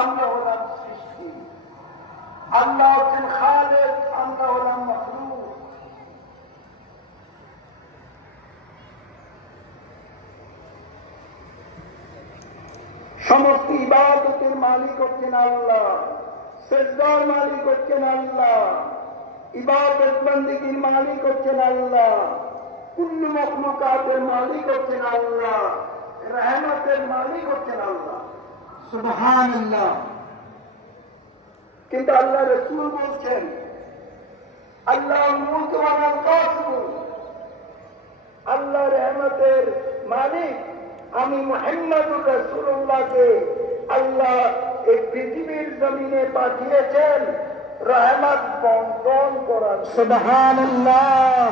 আমরা হলাম সৃষ্টি। আল্লাহ হচ্ছেন খালেক, আমরা হলাম মাখলুক। সমস্ত ইবাদতের মালিক হচ্ছেন আল্লাহ, সেজদার মালিক হচ্ছেন আল্লাহ, ইবাদত বন্দেগীর মালিক হচ্ছেন আল্লাহ, কুল্লু মখলুকাতের মালিক হচ্ছেন আল্লাহ, রহমতের মালিক হচ্ছেন আল্লাহ। সুবহানাল্লাহ। কিন্তু আল্লাহ রাসূল বলছেন আল্লাহ মুলক ওয়া কাসিম, আল্লাহ রহমতের মালিক আমি মুহাম্মদুর রাসূলুল্লাহকে আল্লাহ এই পৃথিবীর জমিনে পাঠিয়েছেন রহমত বন্টন করার। সুবহানাল্লাহ।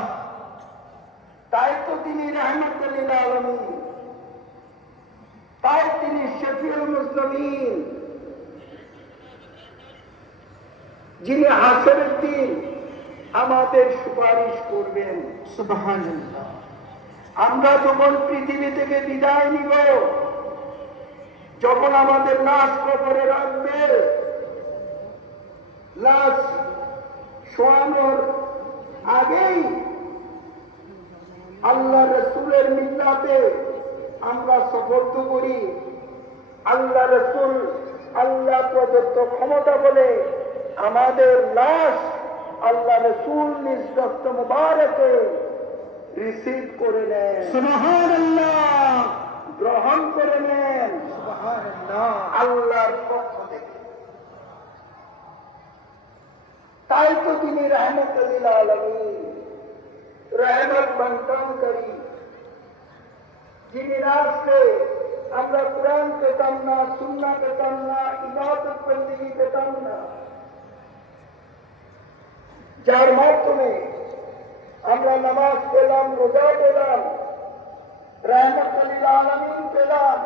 তাই তো তিনি রহমতুল লিল আলামিন, তাই তিনি শফিউল মুসলিমিন, যিনি হাসরের দিন আমাদের সুপারিশ করবেন। সুবহানাল্লাহ। আমরা যখন পৃথিবী থেকে বিদায় নিব, যখন আমাদের লাশ কবরে রাখবে, লাশ শোয়ানোর আগেই আল্লাহ রাসূলের মিল্লাতে আমরা সফর্দ করি। আল্লাহ রাসূল আল্লাহ প্রদত্ত ক্ষমতা বলে আমাদের লাশ আল্লাহ রাসূল নিজ দস্ত মুবারকে রিসিভ করে নেন। সুবহানাল্লাহ। গ্রহণ করে নেন। সুবহানাল্লাহ। আল্লাহর পক্ষ থেকে। তাই তো তিনি রহমতুল লিল আলামিন, রহমত বন্টনকারী, যিনি রাস্তে আমরা কোরআন পেতাম না, সুন্নাহ পেতাম না, ইবাদত বন্দেগী পেতাম না, যার মাধ্যমে আমরা নামাজ পেলাম, রোজা পেলাম, রহমতুল লিল আলামিন পেলাম।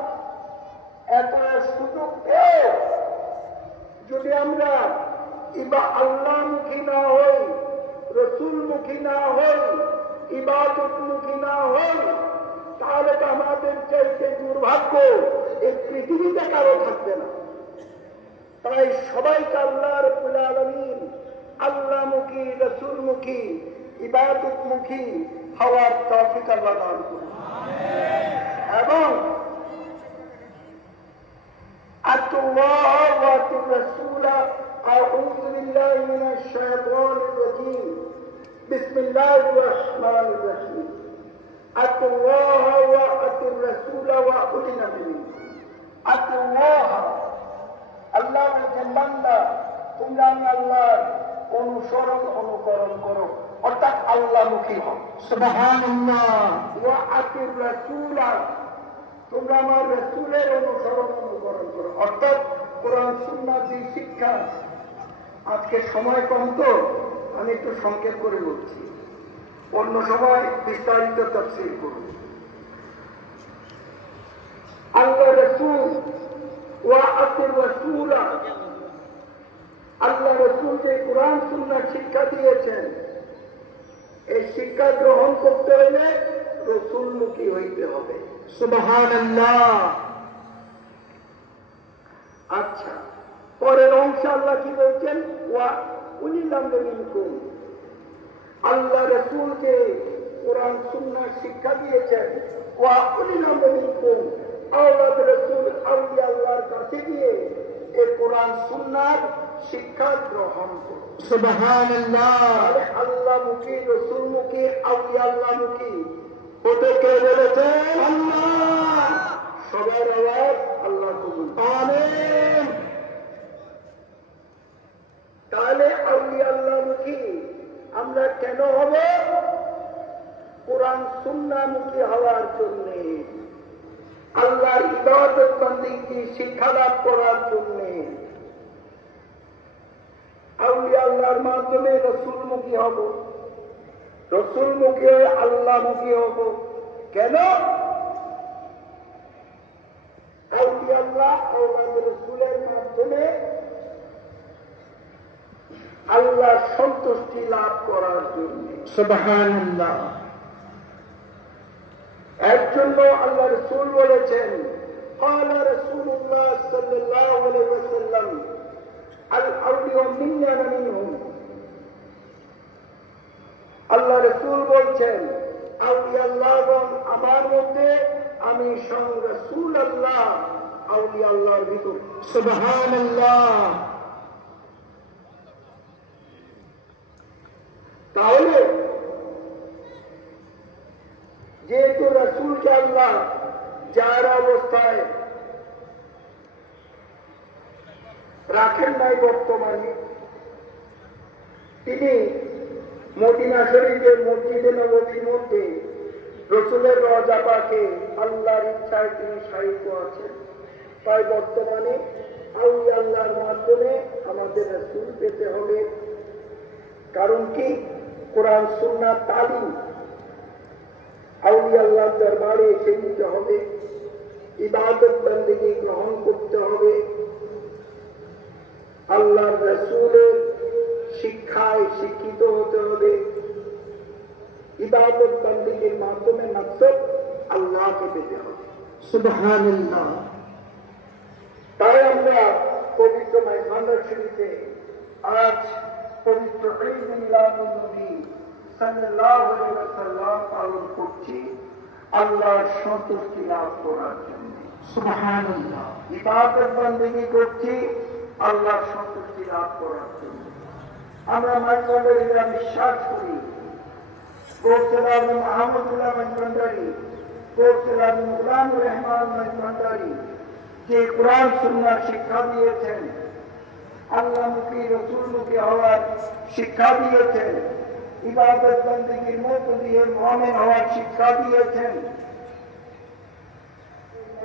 এত সুযোগ পেয়ে যদি আমরা আল্লাহমুখী না হই, রসুলমুখী না হই, ইবাদতমুখী না হই, তাহলে তো আমাদের চাইতে দুর্ভাগ্য এই পৃথিবীতে কারো থাকবে না। তাই সবাইকে আল্লাহ রাব্বুল আলামিন আল্লাহমুখী, রসুলমুখী, ইবাদতমুখী হওয়ার তৌফিক আল্লাহ দান করুন। এবং আল্লাহ ওয়া রাসূল আউযু বিল্লাহি মিনাশ শাইতানির রাজীম বিসমিল্লাহির রহমানির রহিম আল্লাহ ওয়া রাসূল ওয়া উলিল আমরি আল্লাহ। আল্লাহ বলেন বান্দা তোমরা আমি আল্লাহর অনুকরণ করো, অর্থাৎ আল্লাহমুখী হও। সুবহানাল্লাহ। ওয়া আতির রাসূল, তোমরা আমার রাসূলের অনুকরণ করো, অর্থাৎ কোরআন সুন্নাহ যে শিক্ষা। আজকে সময় কম তো আমি একটু সংক্ষেপ করে বলছি, অন্য সময় বিস্তারিত তাফসীর করব। আল্লাহ রাসূল ওয়া আতির রাসূল, আল্লাহ রাসূল যে কোরআন সুন্নাহ শিক্ষা দিয়েছেন, এই শিক্ষা গ্রহণ করতে হলে রাসূলমুখী হইতে হবে। সুবহানাল্লাহ। আচ্ছা, পরের অংশ আল্লাহ কি বলছেন? ওয়া উলিল আমরি মিনকুম, আল্লাহ রাসূলকে কোরআন সুন্নাহ শিক্ষা দিয়েছেন। ওয়া উলিল আমরি মিনকুম, আওলাদ রাসূল আউলিয়া আল্লাহর কাছে গিয়ে এই কোরআন সুন্নাহর শিক্ষা গ্রহণ করো। সুবহানাল্লাহ। আল্লাহমুখী, রাসূলমুখী, আউলিয়া আল্লাহমুখী হতে কে বলেছেন? আল্লাহ। সবার আওয়াজ আল্লাহ কবুল। আমিন। তাহলে আউলিয়া আল্লাহমুখী আমরা কেন হব? কোরআন সুন্নাহমুখী হওয়ার জন্য, আল্লাহর ইবাদত বন্দেগী শিক্ষা লাভ করার জন্য। আউলিয়া আল্লাহর মাধ্যমে রাসূলমুখী হব, রাসূলমুখী হয়ে আল্লাহমুখী হব। কেন? আউলিয়া আল্লাহ আওলাদ রাসূলের মাধ্যমে আল্লাহর সন্তুষ্টি লাভ করার জন্য। সুবহানাল্লাহ। এর জন্য আল্লাহ রাসূল বলেছেন, قال رسول الله صلى الله عليه وسلم আউলিয়া মিন্নি আনা মিনহুম। আল্লাহ রাসূল বলছেন আউলিয়া আল্লাহগণ আমার মধ্যে, আমি স্বয়ং রাসূল আল্লাহ আউলিয়া আল্লাহর ভিতর। সুবহানাল্লাহ। তাহলে যেহেতু রাসূলকে আল্লাহ যার অবস্থায় রাখেন নাই বর্তমানে, তিনি মদিনা শরীফের মসজিদে নববীর মধ্যে রাসূলের রওজা পাকে আল্লাহর ইচ্ছায় তিনি শায়িত আছেন। তাই বর্তমানে আউলিয়া আল্লাহর মাধ্যমে আমাদের রাসূল পেতে হবে। কারণ কি? কোরআন সুন্নাহ তালিম আউলিয়া আল্লাহর দরবারে এসে নিতে হবে, ইবাদত বন্দেগী গ্রহণ করতে হবে, আল্লাহর রাসূলের শিক্ষায় শিক্ষিত হতে হবে, ইবাদত বন্দেগীর মাধ্যমে মাকসুদ আল্লাহকে পেতে হবে। সুবহানাল্লাহ। তাই আমরা পবিত্র মাইজভান্ডার শরীফে আজ পবিত্র ঈদ মিলাদুন নবী সাল্লাল্লাহু আলাইহি ওয়াসাল্লাম পালন করছি আল্লাহর সন্তুষ্টি লাভ করার জন্য। সুবহানাল্লাহ। ইবাদত বন্দেগী করছি আল্লাহর সন্তুষ্টি লাভ করার জন্য। আমরা মাইজভান্ডারীরা বিশ্বাস করি গোসল আজম আহমদুল্লাহ মাইজভান্ডারী, গোসল আজম গোলামুর রহমান মাইজভান্ডারী যে কোরআন সুন্নাহ শিক্ষা দিয়েছেন, আল্লাহমুখী রাসূলমুখী হওয়ার শিক্ষা দিয়েছেন, ইবাদত বন্দেগীর মধ্য দিয়ে মুমিন হওয়ার শিক্ষা দিয়েছেন,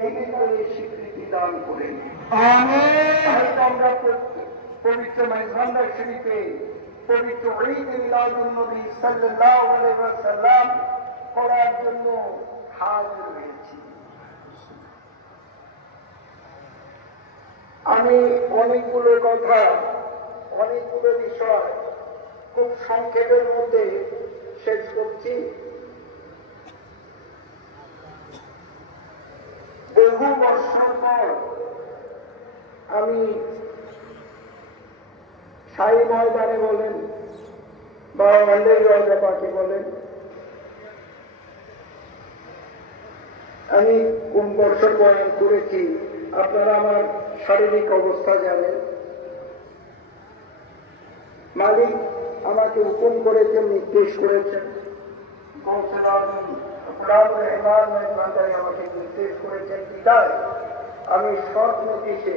এই বিষয়ে স্বীকৃতি দান করেন। আমিন। আমরা পবিত্র মাইজভান্ডার শরীফে পবিত্র ঈদ মিলাদুন নবী সাল্লাল্লাহু আলাইহি ওয়াসাল্লাম করার জন্য হাজির হয়েছি। আমি অনেকগুলো কথা, অনেকগুলো বিষয় খুব সংক্ষেপের মধ্যে শেষ করছি। বহু বছর পর আমি শাহী ময়দানে বলেন বা আল্লাহর রওজা পাকে বলেন, আমি কোন বছর বয়ান করেছি আপনারা আমার শারীরিক অবস্থা জানেন। মালিক আমাকে হুকুম করেছেন, নির্দেশ করেছেন, গোসল আজম গোলামুর রহমান মাইজভান্ডারী আমাকে নির্দেশ করেছেন। বিদায় আমি শর্ট নোটিশে,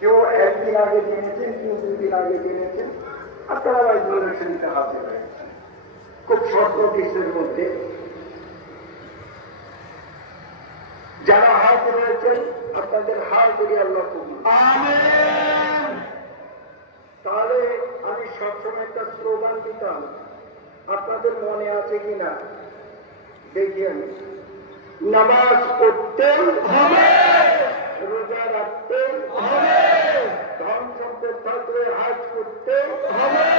কেউ একদিন আগে জেনেছেন, কেউ দুদিন আগে জেনেছেন, আপনারা মাইজভান্ডার শরীফে হাজির হয়েছেন খুব শর্ট নোটিশের মধ্যে। যারা হাজির হয়েছেন আপনাদের হাত ধরে আল্লাহ কবুল। আমিন। তাহলে আমি সবসময় একটা স্লোগান দিতাম, আপনাদের মনে আছে কিনা দেখিয়েন, নামাজ পড়তে হবে, রোজা রাখতে হবে, ধন সম্পদ থাকলে হজ করতে হবে,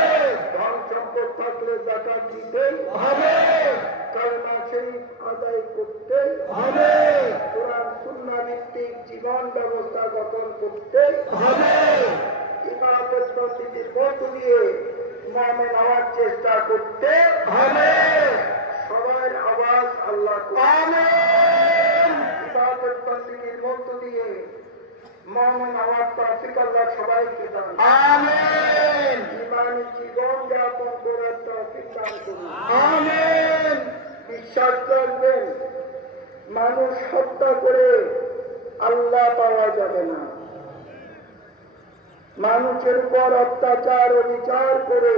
ধন সম্পদ থাকলে যাকাত দিতে হবে, কালেমা শরীফ আদায় করতে হবে, কোরআন সুন্নাহ ভিত্তিক জীবন ব্যবস্থা গঠন করতে হবে, ইবাদত বন্দেগীর মধ্য দিয়ে মুমিন হওয়ার চেষ্টা করতে হবে। সবার আওয়াজ আল্লাহ আমিন। ইবাদত বন্দেগীর মধ্য দিয়ে মুমিন হওয়ার তৌফিক আল্লাহ সবাইকে দান আমিন। ঈমানি জীবন যাপন করার তৌফিক দান করুন আমিন। বিশ্বাস করবেন, মানুষ হত্যা করে আল্লাহ পাওয়া যাবে না, মানুষের উপর অত্যাচার অবিচার করে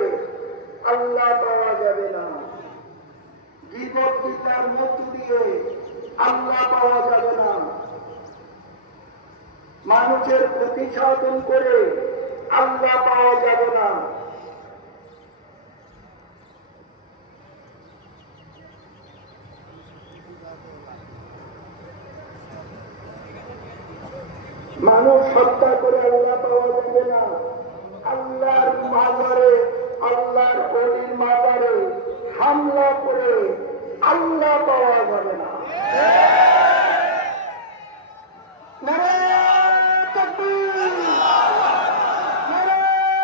আল্লাহ পাওয়া যাবে না, গীবত গীতার মধ্য দিয়ে আল্লাহ পাওয়া যাবে না, মানুষের ক্ষতি সাধন করে আল্লাহ পাওয়া যাবে না। মানুষ হত্যা করে আল্লাহ পাওয়া যাবে না, আল্লাহর মাজারে, আল্লাহর ওলির মাজারে হামলা করে আল্লাহ পাওয়া যাবে না। নারায়ে তাকবীর, নারায়ে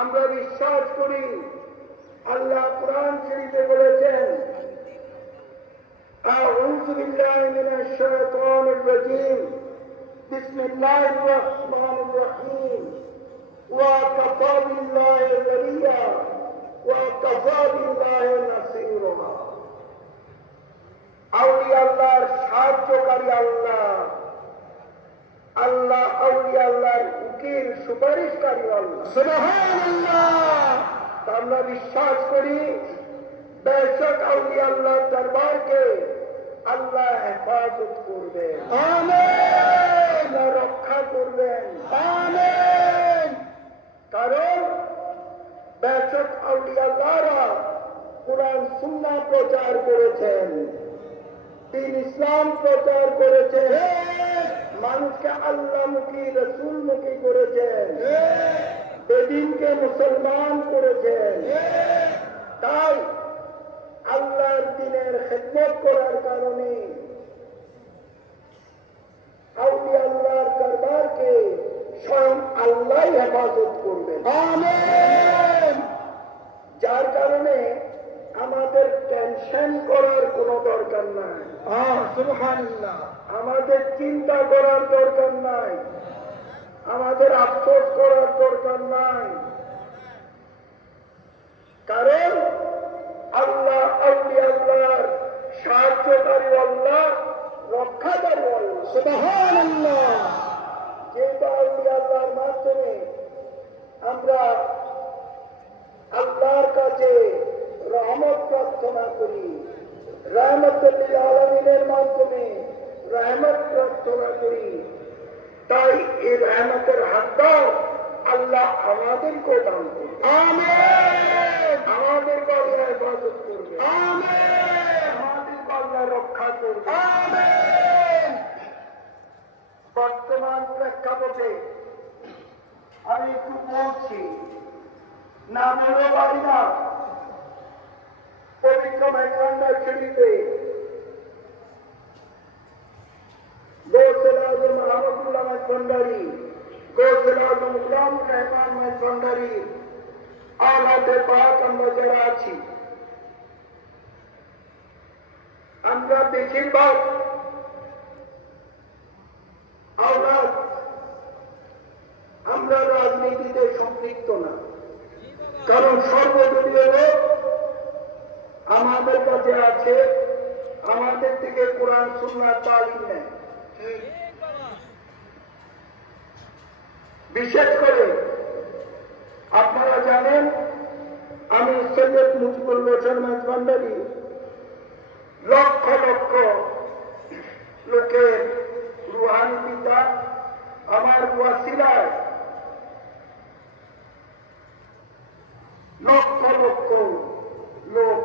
আমরা বিশ্বাস করি আল্লাহ কুরআন শরীফে বলেছেন আউযু বিল্লাহি মিনাশ শাইতানির রাজীম বিসমিল্লাহির রহমানির রহিম ওয়া কাফা বিল্লাহি ওয়ালিয়া ওয়া কাফা বিল্লাহি নাসীরা। আউলিয়া আল্লাহর সাহায্যকারী আল্লাহ, আল্লাহ আউলিয়া আল্লাহর উকিল সুপারিশকারী আল্লাহ। সুবহানাল্লাহ। আমরা বিশ্বাস করি বেশক আউলিয়া আল্লাহর দরবারকে আল্লাহ হেফাজত করবেন, আমিন, আল্লাহ রক্ষা করবেন, আমিন। কারণ বেশক আউলিয়া আল্লাহরা কুরআন সুন্নাহ প্রচার করেছেন, দ্বীন ইসলাম প্রচার করেছেন, মানুষকে আল্লাহমুখী রসুলমুখী করেছেন, বেদিনকে মুসলমান করেছেন। তাই আল্লাহর দ্বীনের খেদমত করার কারণে আউলিয়া আল্লাহর দরবারকে স্বয়ং আল্লাহ হেফাজত করবেন, আমিন। যার কারণে আমাদের টেনশন করার কোনো দরকার নাই, সুবহানাল্লাহ। আমাদের চিন্তা করার দরকার নাই, আমাদের আফসোস করার দরকার নাই। কারণ আল্লাহ আউলিয়া আল্লাহর সাহায্যকারী আল্লাহ, রক্ষাকারী আল্লাহ, সুবহানাল্লাহ। যেহেতু আউলিয়া আল্লাহর মাধ্যমে আমরা আল্লাহর কাছে রহমত প্রার্থনা করি, রহমতুল লিল আলামিনের মাধ্যমে রহমত প্রার্থনা করি, তাই এই রহমতের হাতটাও আল্লাহ আমাদেরকে দান করবে, আমিন। আমাদেরকে আল্লাহ হেফাজত করবে, আমিন। আমাদেরকে আল্লাহ রক্ষা করবে, আমিন। বর্তমান প্রেক্ষাপটে আমি একটু বলছি, না বলে পারি না। পবিত্র মাইকান্ডার শরীফে গৌসুল আজম রহমতুল্লাহ ভান্ডারী, গৌসুল আজম গুলাম রহমান ভান্ডারী আওলাদে পাক আমরা যারা আছি, আমরা বেশিরভাগ আওলাদ আমরা রাজনীতিতে সম্পৃক্ত না। কারণ সর্বদলীয় লোক আমাদের কাছে আছে, আমাদের থেকে কোরআন সুন্নাহ তালিম নেয়। বিশেষ করে আপনারা জানেন আমি সৈয়দ মুজিবুল হোসেন ভান্ডারী লক্ষ লক্ষ লোকের রুহানি পিতা, আমার ওয়াসিলায় লক্ষ লক্ষ লোক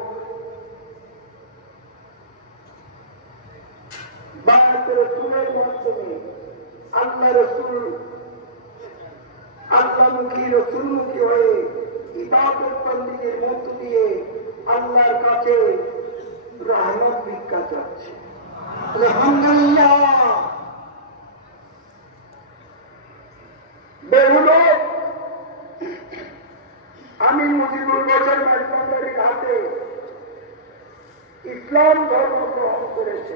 বায়াত রাসূলের মাধ্যমে আল্লাহ রসুল আল্লাহমুখী রসুলমুখী হয়ে ইবাদত বন্দেগীর মধ্য দিয়ে আল্লাহর কাছে রহমত ভিক্ষা চাচ্ছে, আলহামদুলিল্লাহ। বহু লোক আমি মুজিবুল হোসেন ভান্ডারীর হাতে ইসলাম ধর্ম গ্রহণ করেছে।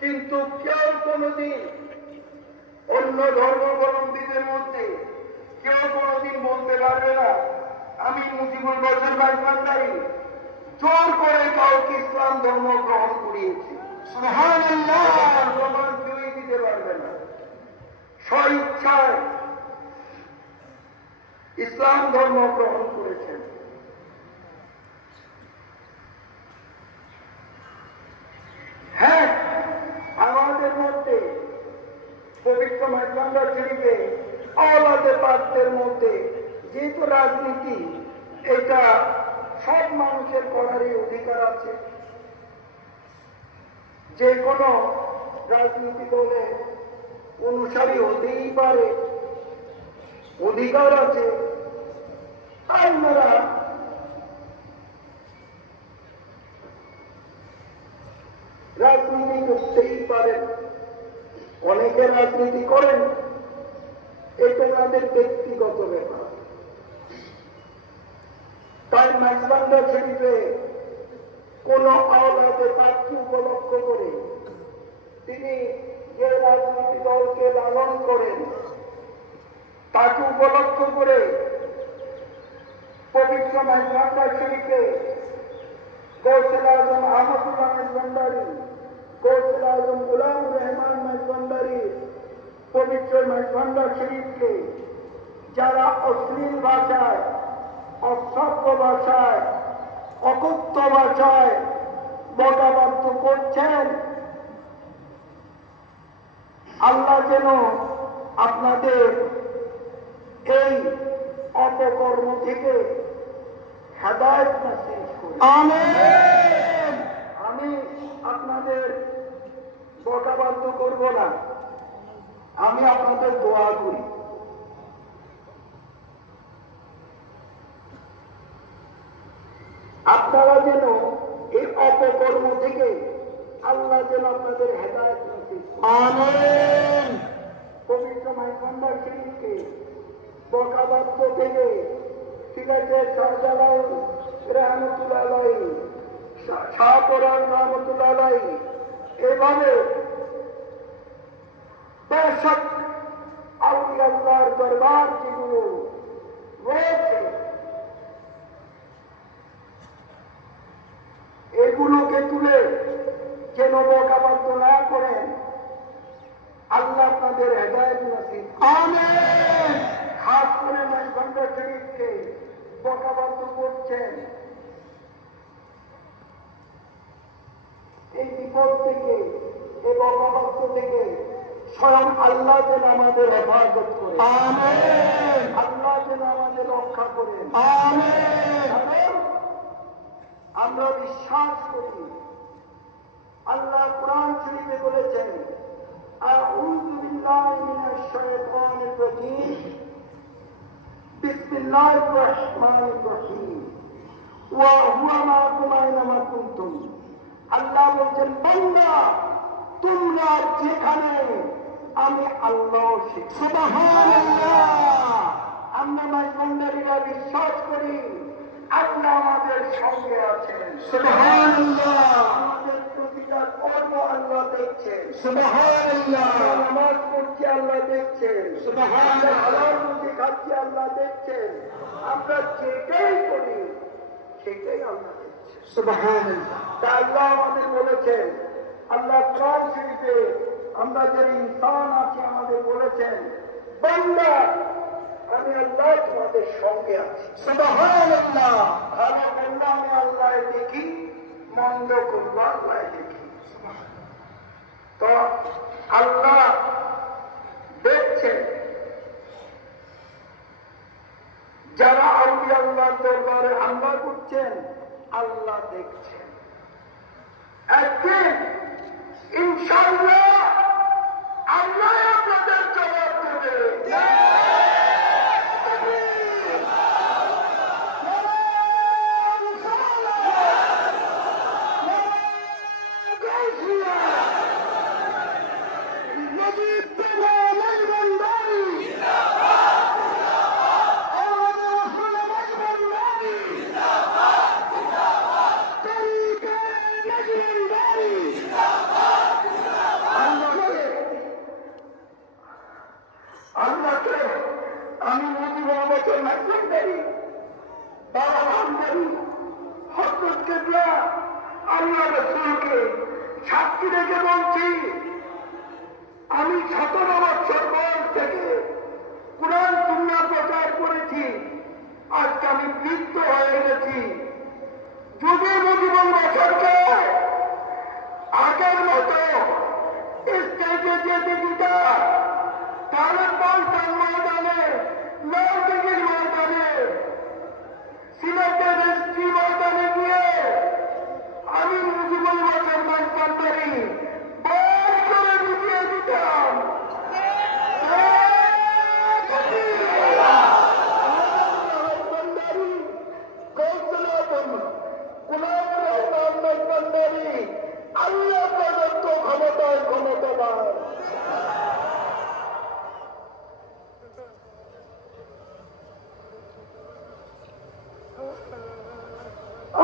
কিন্তু কেউ কোনদিন অন্য ধর্মাবলম্বীদের মধ্যে কেউ কোনদিন বলতে পারবে না আমি মুজিবুল হোসেন ভান্ডারী জোর করে কাউকে ইসলাম ধর্ম গ্রহণ করিয়েছি। সুবহানাল্লাহ। প্রমাণ কেউই দিতে পারবে না। স্বইচ্ছায় ইসলাম ধর্ম গ্রহণ করেছেন। মাইজভান্ডার শরীফে আওলাদে পাকদের মধ্যে যেহেতু রাজনীতি এটা সব মানুষের করারই অধিকার আছে, যে কোনো রাজনীতি দলে অনুসারী হতেই পারে, অধিকার আছে। আপনারা রাজনীতি করতেই পারেন, অনেকে রাজনীতি করেন, এটা তাদের ব্যক্তিগত ব্যাপার। তাই মাইজভান্ডার শরীফে কোন আওলাদে পাককে উপলক্ষ করে তিনি যে রাজনীতি দলকে লালন করেন তাকে উপলক্ষ করে পবিত্র মাইজভান্ডার শরীফে গৌসুল আজম আহমদুল্লাহ মাইজভান্ডারী, গৌসুল আজম গোলামুর রহমান মাইজভান্ডারী পবিত্র মাইজভান্ডার শরীফকে যারা অশ্লীল ভাষায়, অসভ্য ভাষায়, অকথ্য ভাষায় বকাবাদ্য করছেন, আল্লাহ যেন আপনাদের এই অপকর্ম থেকে হেদায়েত নসিব করেন। আমিন। আমি আপনাদের বকাবাদ্য করব না, আমি আপনাদের দোয়া করি। আপনারা যেন এই অপকর্ম থেকে আল্লাহ যেন আপনাদের হেদায়েত নসিব করেন। আমিন। পবিত্র মাইজভান্ডার শরীফকে বকাবাদ্য থেকে সিলেটের শাহজালাল রহমতুল্লাহ আলাইহি, শাহপরান রহমতুল্লাহ আলাইহি, এভাবে বেশক আউলিয়া আল্লাহর দরবার যেগুলো রয়েছে এগুলোকে তুলে যেন বকাবাদ্য না করেন, আল্লাহ আপনাদের হেদায়েত নসিব করেন। আমিন। খাস করে মাইজভান্ডার শরীফকে বকাবাদ্য করছেন, এই বিপদ থেকে, এই বকাবাদ্য থেকে স্বয়ং আল্লাহ যেন আমাদের হেফাজত করেন। আমিন। আল্লাহ যেন আমাদের রক্ষা করেন। আমিন। আমরা বিশ্বাস করি, আল্লাহ কোরআন শরীফে বলেছেন, আউযু বিল্লাহি মিনাশ শাইতানির রাজীম, বিসমিল্লাহির রহমানির রহিম, ওয়া হুয়া মাআকুম আইনামা কুনতুম। আল্লাহ বলছেন, বান্দা তোমরা যেখানে, আমি আল্লাহ। সুবহানাল্লাহ। আমরা মাইজভান্ডারীরা বিশ্বাস করি আল্লাহ আমাদের সঙ্গে আছেন। সুবহানাল্লাহ। আমাদের প্রতিটা কর্ম আল্লাহ দেখছেন। সুবহানাল্লাহ। নামাজ পড়ছি আল্লাহ দেখছেন। সুবহানাল্লাহ। হালাল রুজি খাচ্ছি আল্লাহ দেখছেন। আমরা যেটাই করি সেটাই আল্লাহ দেখছেন। সুবহানাল্লাহ। তাই আল্লাহ আমাদের বলেছেন, আল্লাহ কোরআন শরীফে আমরা যে ইনসান আছি আমাদের বলেছেন, বান্দা আমি আল্লাহ তোমাদের সঙ্গে আছি। সুবহানাল্লাহ। ভালো করলে আমি আল্লাহ দেখি, মন্দ করবো আল্লাহ দেখি। তো আল্লাহ দেখছেন, যারা আউলিয়া আল্লাহর দরবারে হামলা করছেন আল্লাহ দেখছেন। একদিন ইনশাআল্লাহ আল্লাহ আপনাদের জবাব দেবে। আমি মুজিবুর বছর মাইজভান্ডারী, বাবা ভান্ডারী, হযরত কিবলা আল্লাহ রাসূলকে সাক্ষী রেখে বলছি, আমি 17 বছর বয়স থেকে কুরআন সুন্নাহ প্রচার করেছি, আজকে আমি বৃদ্ধ হয়ে গেছি। যদি মুজিবুর বছরকে আগের মতো স্টেজে যেতে দিতাম ভান্ডারী আল্লাহ প্রদত্ত ক্ষমতায় ক্ষমতাবান।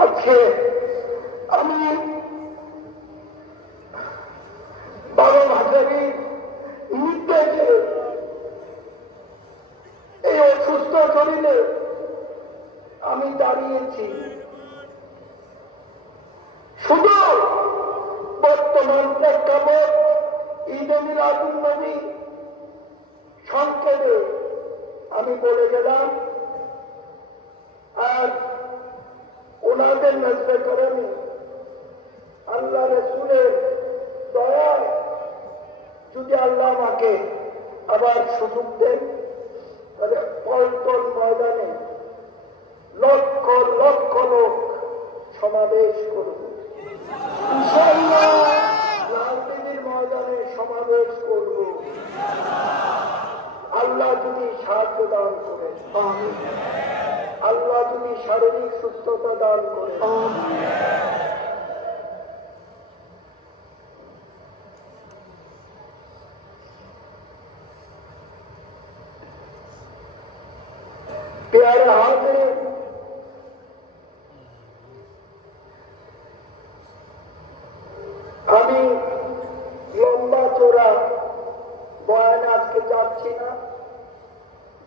আজকে আমি 12 মাসেরই নির্দেশে এই অসুস্থ শরীরে আমি দাঁড়িয়েছি। শুধু বর্তমান প্রেক্ষাপট ঈদে মিলাদুন নবী সংক্ষেপে আমি বলে গেলাম। আর ওনাদের নজরে করেন আল্লাহ রসুলের দয়ায় যদি আল্লাহ আমাকে আবার সুযোগ দেন তাহলে পল্টন ময়দানে লক্ষ লক্ষ লোক সমাবেশ করব। ইনশাআল্লাহ লালদিঘির ময়দানে সমাবেশ করব। আল্লাহ যদি সাহায্য দান করেন, আল্লাহ যদি শারীরিক সুস্থতা দান করেন, प्यारे हाजिर, আমি লম্বা চোরা বয়ান আজকে যাচ্ছি না।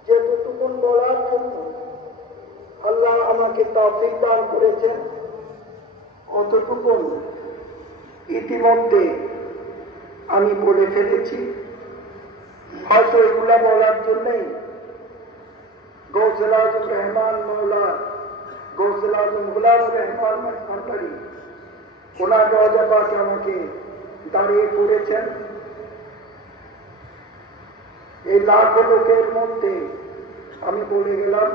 যেটুকুন বলার জন্য আল্লাহ আমাকে তৌফিক দান করেছেন অতটুকুন ইতিমধ্যে আমি বলে ফেলেছি। হয়তো এগুলা বলার জন্যই গৌসুল আজম রহমান মৌলা গৌসুল আজম গুলামুর রহমান ভান্ডারী ওনার রওজা পাকে আমাকে দাঁড়িয়ে পড়েছেন। এই লাখো লোকের মধ্যে আমি বলে গেলাম,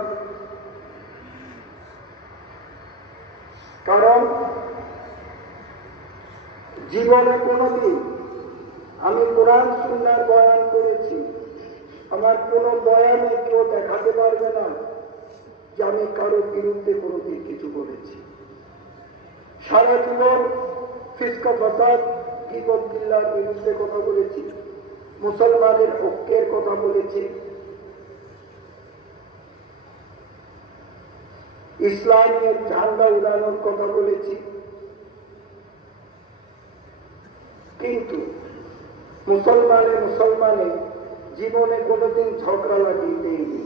কারণ জীবনে কোনোদিন আমি কোরআন সুন্নাহর বয়ান করেছি, আমার কোনো বয়ানে কেউ দেখাতে পারবে না যে আমি কারো বিরুদ্ধে কোনোদিন কিছু বলেছি। সারা জীবন ফিসকা ফাসাদ গীবত বিল্লাহর বিরুদ্ধে কথা বলেছি, মুসলমানের ঐক্যের কথা বলেছি, ইসলামের ঝান্ডা উড়ানোর কথা বলেছি, কিন্তু মুসলমানে জীবনে কোনোদিন ঝগড়া লাগিয়ে দেয়নি।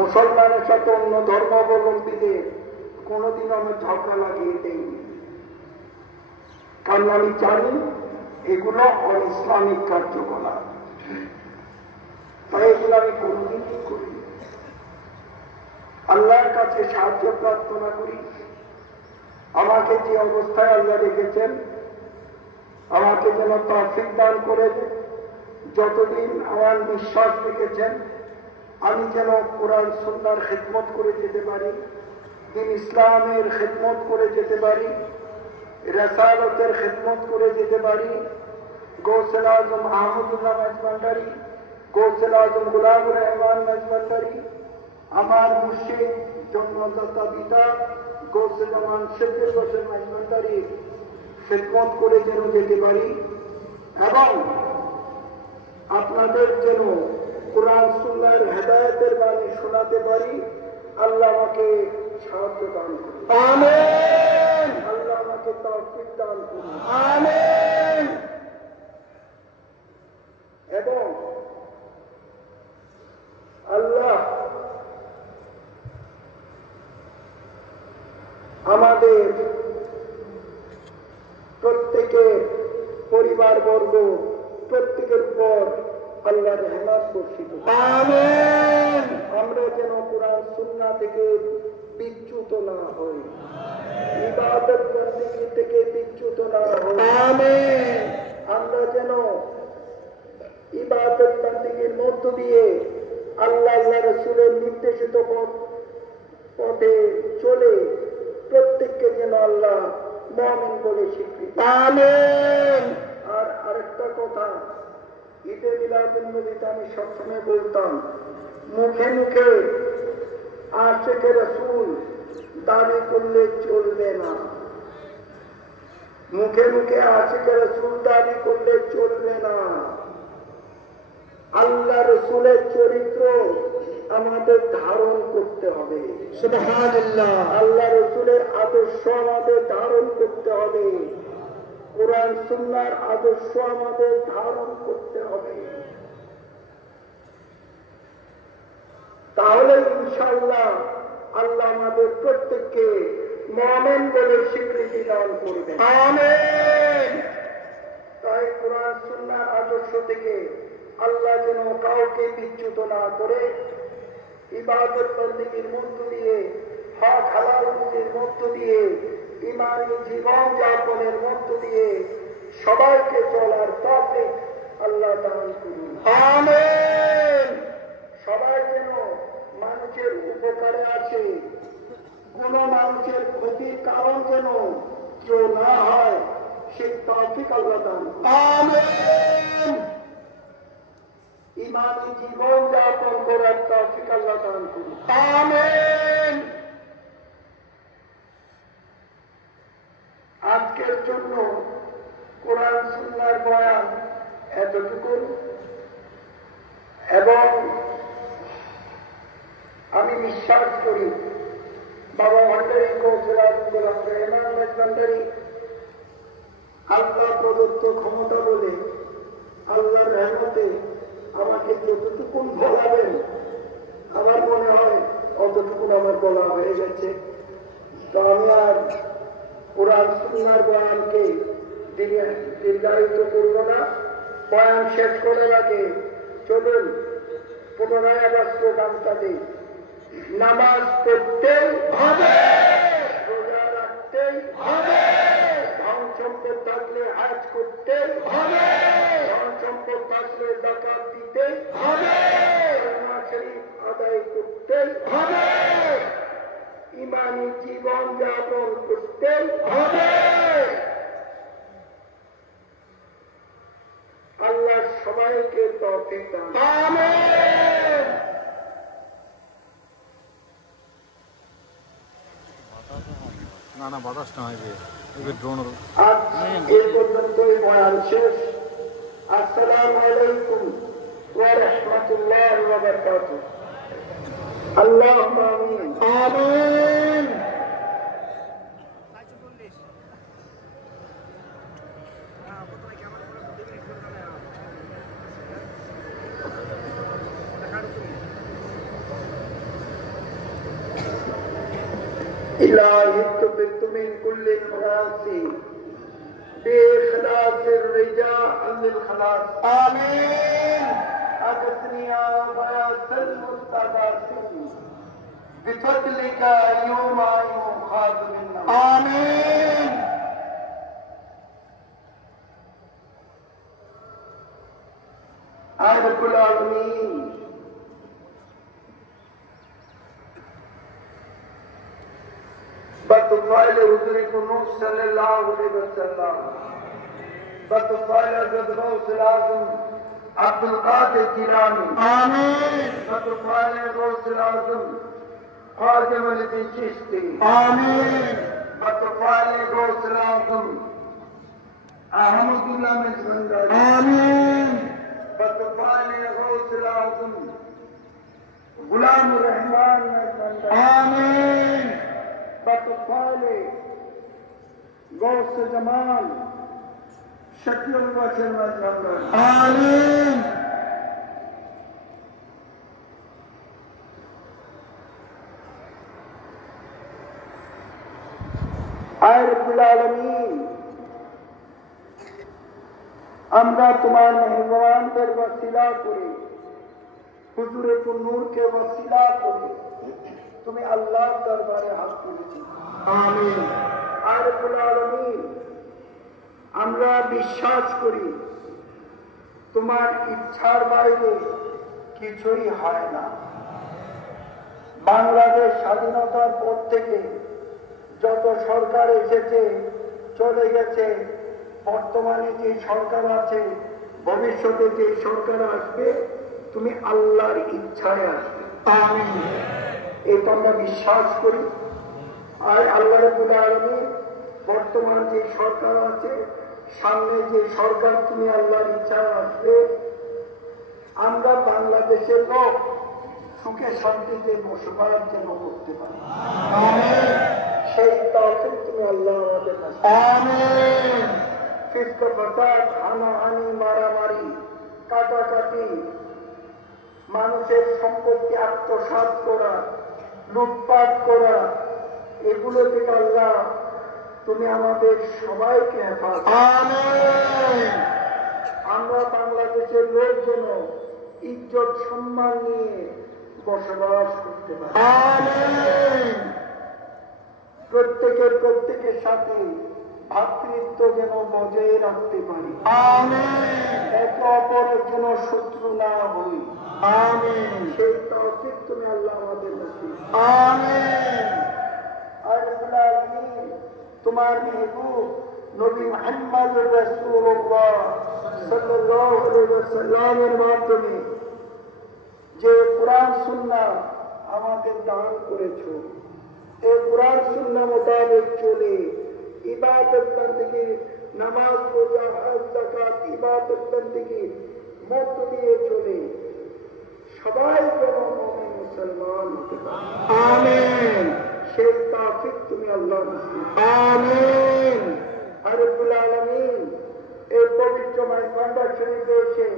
মুসলমানের সাথে অন্য ধর্মাবলম্বীদের কোনোদিন আমি ঝগড়া লাগিয়ে দেয়নি, কারণ আমি জানি এগুলো অ-ইসলামিক কার্যকলাপ। তাই এগুলো আমি কোনোদিন করি। আল্লাহর কাছে সাহায্য প্রার্থনা করি, আমাকে যে অবস্থায় আল্লাহ রেখেছেন আমাকে যেন তৌফিক দান করে দেন। যতদিন আমার বিশ্বাস রেখেছেন আমি যেন কোরআন সুন্নাহর খিদমত করে যেতে পারি, দিন ইসলামের খিদমত করে যেতে পারি, রিসালাতের খিদমত করে যেতে পারি। গৌসুল আজম আহমদুল্লাহ মাঝভান্ডারী, গৌসুল আজম গুলামুর রহমান মাঝভান্ডারী, আমার মুর্শিদ জন্মদাতা পিতা গৌসুল জামান সিদ্দিক হোসেন মাঝভান্ডারী খিদমত করে যেন যেতে পারি, এবং আপনাদের যেন কোরআন সুন্নাহর হেদায়েতের বাণী শোনাতে পারি। আল্লাহ আমাকে সাহায্য দান করুন, আমিন। আল্লাহ আমাকে তৌফিক দান করুন, আমিন। এবং আল্লাহ আমাদের প্রত্যেকের পরিবারবর্গ প্রত্যেকের উপর আল্লাহর রহমত বর্ষিত হোক, আমিন। আমরা যেন কোরআন সুন্নাহ থেকে বিচ্যুত না হই, ইবাদত বন্দেগী থেকে বিচ্যুত না হই, আমিন। আমরা যেন ইবাদত বন্দেগীর মধ্য দিয়ে আল্লাহ রাসূলের নির্দেশিত পথে চলে প্রত্যেককে যেন আল্লাহ মুমিন বলে স্বীকৃতি, আমিন। আর আরেকটা কথা, ঈদে মিলাদুন নবীতে আমি সবসময় বলতাম, মুখে মুখে আশিকে রাসূল দাবি করলে চলবে না। মুখে মুখে আশিকে রাসূল দাবি করলে চলবে না। আল্লাহ রাসূলের চরিত্র আমাদের ধারণ করতে হবে। সুবহানাল্লাহ। আল্লাহ রাসূলের আদর্শ আমাদের ধারণ করতে হবে। কোরআন সুন্নাহর আদর্শ আমাদের ধারণ করতে হবে। তাহলে ইনশাআল্লাহ আল্লাহ আমাদের প্রত্যেককে মুমিন বলে স্বীকৃতি দান করবেন। আমিন। তাই কোরআন সুন্নাহর আদর্শ থেকে আল্লাহ যেন কাউকে বিচ্যুত না করে ইবাদত বন্দেগীর মধ্য দিয়ে, হক হালাল রুজির মধ্য দিয়ে, ঈমানী জীবন যাপনের মধ্য দিয়ে সবাইকে চলার তৌফিক আল্লাহ দান করুন। আমিন। সবাই যেন মানুষের উপকারে আসে, কোন মানুষের ক্ষতির কারণ যেন কেউ না হয়, সেই তৌফিক আল্লাহ দান করুন। আমিন। ঈমানী জীবন যাপন করার তৌফিক আল্লাহ দান করুন। আমিন। আজকের জন্য কোরআন সুন্নাহর বয়ান এতটুকু, এবং আমি বিশ্বাস করি বাবা ভান্ডারী কৌশল ভান্ডারী আল্লাহ প্রদত্ত ক্ষমতা বলে আল্লাহর রহমতে আমাকে যতটুকু বলাবেন আমার মনে হয় অতটুকু আমার বলা হয়ে গেছে। তো আমি আর কোরআন সুন্নাহর বয়ানকে দীর্ঘায়িত করব না। বয়ান শেষ করার আগে চলুন পুনরায় আবার স্লোগানটা দিই। নামাজ পড়তেই হবে, রোজা রাখতেই হবে, ধন সম্পদ থাকলে হজ করতেই হবে, ধন সম্পদ থাকলে যাকাত দিতেই হবে, কালেমা শরীফ আদায় করতেই হবে, ঈমানী জীবন যাপন করতেই হবে। আল্লাহ সবাইকে তৌফিক দান। আমিন। না না বাতাস না হয় যে ড্রোন। আজ এই পর্যন্তই বয়ান শেষ। আসসালামু আলাইকুম ওয়া রাহমাতুল্লাহি ওয়া বারাকাতুহু। আল্লাহুম্মা আমিন। আমিন। إلهي تبت من كل خلاص بإخلاص الرجاء للخلاص. آمين. أغثني يا غياث المستغاثين بفضلك يوم يؤخذ منا. آمين. آي رب العالمين بطفائل حضور کنوز صلی اللہ علیہ وسلم، بطفائل حضرت غوث العظم عبدالقادر جیلانی، آمین، بطفائل غوث العظم خواجہ معین چشتی، آمین، بطفائل غوث العظم احمد اللہ مجمندر، آمین، بطفائل غوث العظم غلام الرحمن مجمندر، آمین، بطفائل غوث جمال شکیل الوطن مجمندر، آمین، আয় রব্বুল আলামিন আমরা তোমার মেহরবানদের ওসিলা করে হুজুরে নূরকে ওসিলা করে তুমি আল্লাহর দরবারে হাত তুলেছি। আমিন। আয় রব্বুল আলামিন আমরা বিশ্বাস করি তোমার ইচ্ছার বাইরে কিছুই হয় না। বাংলাদেশ স্বাধীনতার পর থেকে যত সরকার এসেছে চলে গেছে, বর্তমানে যে সরকার আছে, ভবিষ্যতে যে সরকার আসবে তুমি আল্লাহর ইচ্ছায় আসবে। আমিন। এটা আমরা বিশ্বাস করি। আর আল্লাহ রাব্বুল আলামিন বর্তমান যে সরকার আছে, সামনে যে সরকার তুমি আল্লাহর ইচ্ছা আসবে, আমরা বাংলাদেশের লোক সুখে শান্তিতে বসবাস যেন করতে পারি, সেই তৌফিক তুমি আল্লাহ আমাদের কাছে। ফিস্ক ফাসাদ, হানাহানি, মারামারি, কাটাকাটি, মানুষের সম্পত্তি আত্মসাৎ করা, লুটপাট করা, এগুলো থেকে আল্লাহ তুমি আমাদের সবাইকে হেফাজত। আমরা বাংলাদেশের লোক যেন ইজ্জত সম্মান নিয়ে বসবাস করতে পারি, প্রত্যেকের সাথে ভাতৃত্ব যেন বজায় রাখতে পারি, একে অপরের জন্য শত্রু না হই। সেই তৌফিক তুমি আল্লাহ আমাদের নসিব। আর তোমার মেহবুব নবী মুহাম্মদ রাসূলুল্লাহ সাল্লাল্লাহু আলাইহি ওয়াসাল্লামের মাধ্যমে যে কুরআন সুন্নাহ আমাদের দান করেছো, এই কুরআন সুন্নাহ মোতাবেক চলে ইবাদত বন্দেগী, নামাজ, রোজা, হজ, যাকাত, ইবাদত বন্দেগী মধ্য দিয়ে চলে সবাই যেন মুমিন মুসলমান হতে পারে। আমিন। সেই তৌফিক তুমি আল্লাহ নসিব। আমিন। রব্বুল আলামিন, এই পবিত্র মাইকান্ডা শরীফে এসে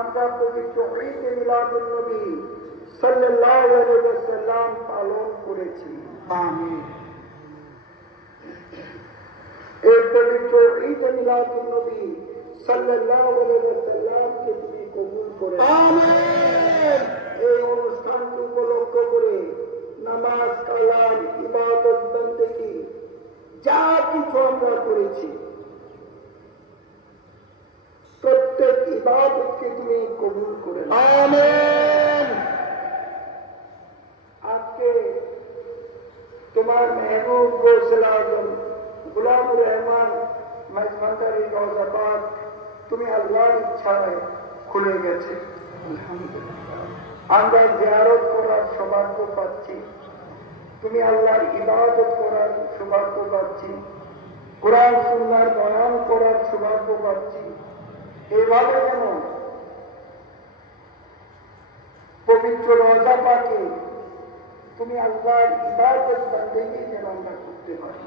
আমরা পবিত্র ঈদ মিলাদুন নবী সাল্লাল্লাহু আলাইহি ওয়াসাল্লাম পালন করেছি। আমিন। এই পবিত্র ঈদ মিলাদুন নবী সাল্লাল্লাহু আলাইহি ওয়াসাল্লামকে তুমি কবুল করে। আমিন। এই অনুষ্ঠানকে উপলক্ষ করে নামাজ, কালাম, ইবাদত, বন্দেগী যা কিছু আমরা করেছি, প্রত্যেক ইবাদতকে তুমি কবুল করে। আমিন। আজকে তোমার মেহবুব গৌসুল আজম গোলামুর রহমান মাঝভান্ডারি রওজা পাক তুমি আল্লাহর ইচ্ছায় খুলে গেছে। আমরা জিয়ারত করার সৌভাগ্য পাচ্ছি, তুমি আল্লাহর ইবাদত করার সৌভাগ্য পাচ্ছি, কুরআন সুন্নাহর বয়ান করার সৌভাগ্য পাচ্ছি। এভাবে যেন পবিত্র রওজা পাকে তুমি আল্লাহর ইবাদত বন্দেগী যেন আমরা করতে পারি,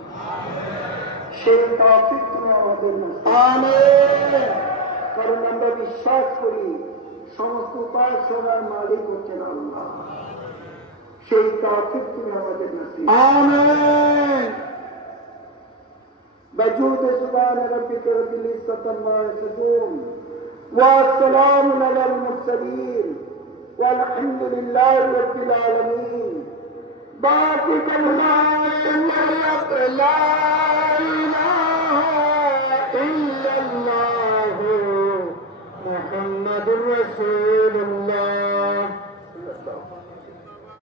সেই তৌফিক তুমি আমাদের নসিব। আমিন। কারণ আমরা বিশ্বাস করি সমস্ত উপাসনার মালিক হচ্ছেন আল্লাহ, সেই তৌফিক তুমি আমাদের নসিব। আমিন। বজুদ সুবহান রাব্বিকা রব্বিল ইজ্জাতি আম্মা ইয়াসিফুন ওয়া সালামুন আলাল মুরসালিন والحمد لله رب العالمين. باقي كلمات لا إله إلا الله محمد رسول الله.